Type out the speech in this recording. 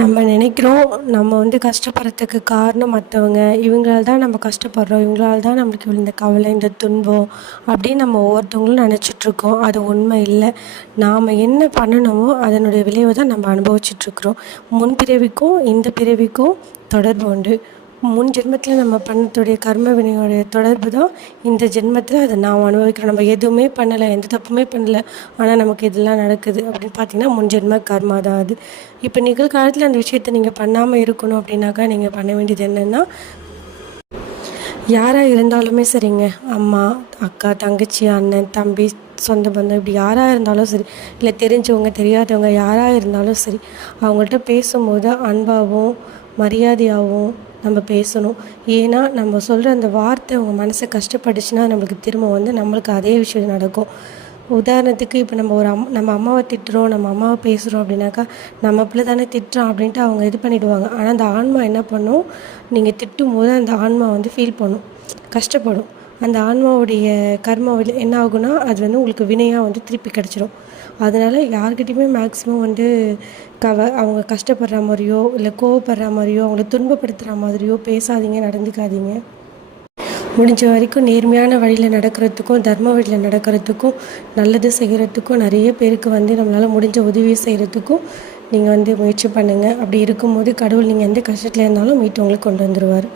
நம்ம நினைக்கிறோம் நம்ம வந்து கஷ்டப்படுறதுக்கு காரணம் மற்றவங்க இவங்களால தான் நம்ம கஷ்டப்படுறோம். இவங்களால தான் நம்மளுக்கு இந்த கவலை இந்த துன்பம் அப்படின்னு நம்ம ஒவ்வொருத்தவங்களும் நினச்சிட்ருக்கோம் அது உண்மை இல்லை. நாம் என்ன பண்ணணுமோ அதனுடைய விளைவை தான் நம்ம அனுபவிச்சிட்ருக்குறோம் முன் பிறவிக்கும் இந்த பிறவிக்கும் தொடர்பு உண்டு. முன் ஜென்மத்தில் நம்ம பண்ணத்துடைய கர்ம வினையோடைய தொடர்பு தான் இந்த ஜென்மத்தில். அதை நாம் அனுபவிக்கிறோம். நம்ம எதுவுமே பண்ணலை எந்த தப்புமே பண்ணல ஆனால் நமக்கு இதெல்லாம் நடக்குது அப்படின்னு பார்த்தீங்கன்னா முன் ஜென்ம கர்மா தான் அது. இப்போ நிகழ்காலத்தில் அந்த விஷயத்தை நீங்கள் பண்ணாமல் இருக்கணும் அப்படின்னாக்கா நீங்கள் பண்ண வேண்டியது என்னென்னா யாராக இருந்தாலுமே சரிங்க. அம்மா அக்கா தங்கச்சி அண்ணன் தம்பி சொந்த பந்தம் இப்படி யாராக இருந்தாலும் சரி இல்லை தெரிஞ்சவங்க தெரியாதவங்க யாராக இருந்தாலும் சரி அவங்கள்ட்ட பேசும்போது அன்பாகவும் மரியாதையாகவும் நம்ம பேசணும். ஏன்னா நம்ம சொல்கிற அந்த வார்த்தை அவங்க மனசை கஷ்டப்பட்டுச்சுன்னா நம்மளுக்கு திரும்ப வந்து நம்மளுக்கு அதே விஷயம் நடக்கும். உதாரணத்துக்கு இப்போ நம்ம ஒரு அம் நம்ம அம்மாவை திட்டுறோம் நம்ம அம்மாவை பேசுகிறோம் அப்படின்னாக்கா நம்ம பிள்ளை தானே திட்டுறோம் அப்படின்ட்டு அவங்க இது பண்ணிவிடுவாங்க ஆனால் அந்த ஆன்மா என்ன பண்ணும்? நீங்கள் திட்டும் போது அந்த ஆன்மா வந்து ஃபீல் பண்ணும். கஷ்டப்படும். அந்த ஆன்மாவுடைய கர்மா என்ன ஆகும்னா அது வந்து உங்களுக்கு வினையாக வந்து திருப்பி கிடச்சிரும். அதனால் யார்கிட்டையுமே மேக்ஸிமம் வந்து கவ அவங்க கஷ்டப்படுற மாதிரியோ இல்லை கோவப்படுற மாதிரியோ அவங்கள துன்பப்படுத்துகிற மாதிரியோ பேசாதீங்க நடந்துக்காதீங்க. முடிஞ்ச வரைக்கும் நேர்மையான வழியில் நடக்கிறதுக்கும் தர்ம வழியில் நடக்கிறதுக்கும் நல்லது செய்கிறதுக்கும் நிறைய பேருக்கு வந்து நம்மளால் முடிஞ்ச உதவி செய்கிறதுக்கும் நீங்கள் வந்து முயற்சி பண்ணுங்கள் அப்படி இருக்கும்போது கடவுள் நீங்கள் எந்த கஷ்டத்தில் இருந்தாலும் மீட்டு உங்களுக்கு கொண்டு வந்துடுவார்